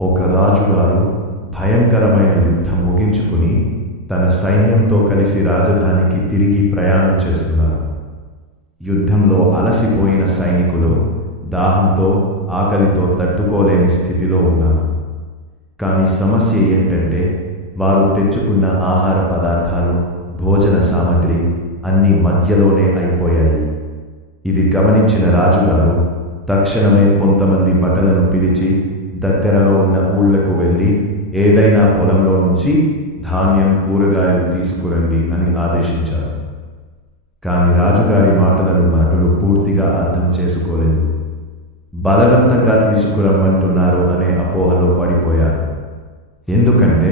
ఒక రాజుగారు భయంకరమైన యుద్ధం ముగించుకుని తన సైన్యంతో కలిసి రాజధానికి తిరిగి ప్రయాణం చేస్తున్నారు. యుద్ధంలో అలసిపోయిన సైనికులు దాహంతో ఆకలితో తట్టుకోలేని స్థితిలో ఉన్నారు. కానీ సమస్య ఏంటంటే వారు తెచ్చుకున్న ఆహార పదార్థాలు, భోజన సామగ్రి అన్నీ మధ్యలోనే అయిపోయాయి. ఇది గమనించిన రాజుగారు తక్షణమే కొంతమంది భటులను పిలిచి దగ్గరలో ఉన్న ఊళ్లకు వెళ్ళి ఏదైనా పొలంలో నుంచి ధాన్యం, కూరగాయలు తీసుకురండి అని ఆదేశించారు. కానీ రాజుగారి మాటలను భటులు పూర్తిగా అర్థం చేసుకోలేదు. బలవంతంగా తీసుకురమ్మంటున్నారు అనే అపోహలో పడిపోయారు. ఎందుకంటే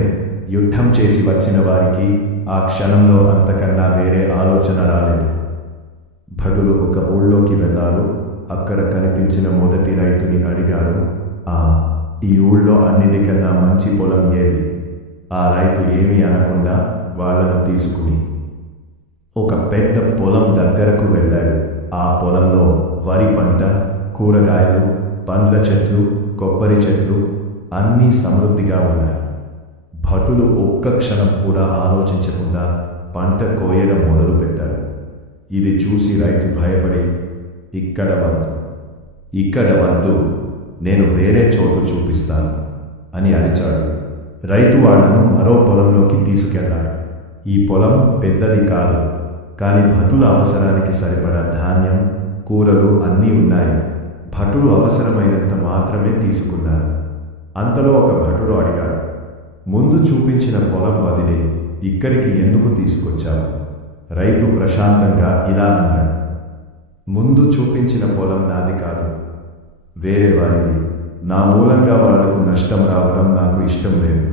యుద్ధం చేసి వచ్చిన వారికి ఆ క్షణంలో అంతకన్నా వేరే ఆలోచన రాలేదు. భటులు ఒక ఊళ్ళోకి వెళ్ళారు. అక్కడ కనిపించిన మొదటి రైతుని అడిగారు, ఈ ఊళ్ళో అన్నిటికన్నా మంచి పొలం ఏది? ఆ రైతు ఏమీ అనకుండా వాళ్ళను తీసుకుని ఒక పెద్ద పొలం దగ్గరకు వెళ్ళాడు. ఆ పొలంలో వరి పంట, కూరగాయలు, పండ్ల చెట్లు, కొబ్బరి చెట్లు అన్నీ సమృద్ధిగా ఉన్నాయి. భటులు ఒక్క క్షణం కూడా ఆలోచించకుండా పంట కోయడం మొదలుపెట్టారు. ఇది చూసి రైతు భయపడి, ఇక్కడ వద్దు, నేను వేరే చోటు చూపిస్తాను అని అరిచాడు. రైతు వాళ్ళను మరో పొలంలోకి తీసుకెళ్లాడు. ఈ పొలం పెద్దది కాదు, కానీ భటుల అవసరానికి సరిపడా ధాన్యం, కూరలు అన్నీ ఉన్నాయి. భటులు అవసరమైనంత మాత్రమే తీసుకున్నారు. అంతలో ఒక భటుడు అడిగాడు, ముందు చూపించిన పొలం వదిలి ఇక్కడికి ఎందుకు తీసుకొచ్చావు? రైతు ప్రశాంతంగా ఇలా అన్నాడు, ముందు చూపించిన పొలం నాది కాదు, వేరే వారిది. నా మూలంగా వాళ్లకు నష్టం రావడం నాకు ఇష్టం లేదు.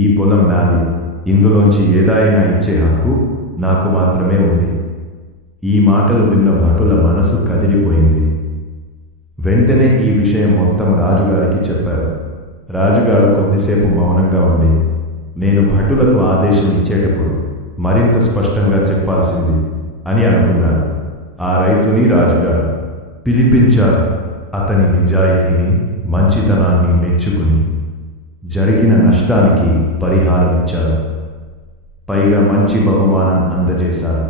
ఈ పొలం నాది, ఇందులోంచి ఏదైనా ఇచ్చే హక్కు నాకు మాత్రమే ఉంది. ఈ మాటలు విన్న భటుల మనసు కదిలిపోయింది. వెంటనే ఈ విషయం మొత్తం రాజుగారికి చెప్పారు. రాజుగారు కొద్దిసేపు మౌనంగా ఉండి, నేను భటులకు ఆదేశం ఇచ్చేటప్పుడు మరింత స్పష్టంగా చెప్పాల్సింది అని అనుకున్నారు. ఆ రైతుని రాజుగారు పిలిపించారు. అతని నిజాయితీని, మంచితనాన్ని మెచ్చుకుని జరిగిన నష్టానికి పరిహారం ఇచ్చారు. పైగా మంచి బహుమానం అందజేశారు.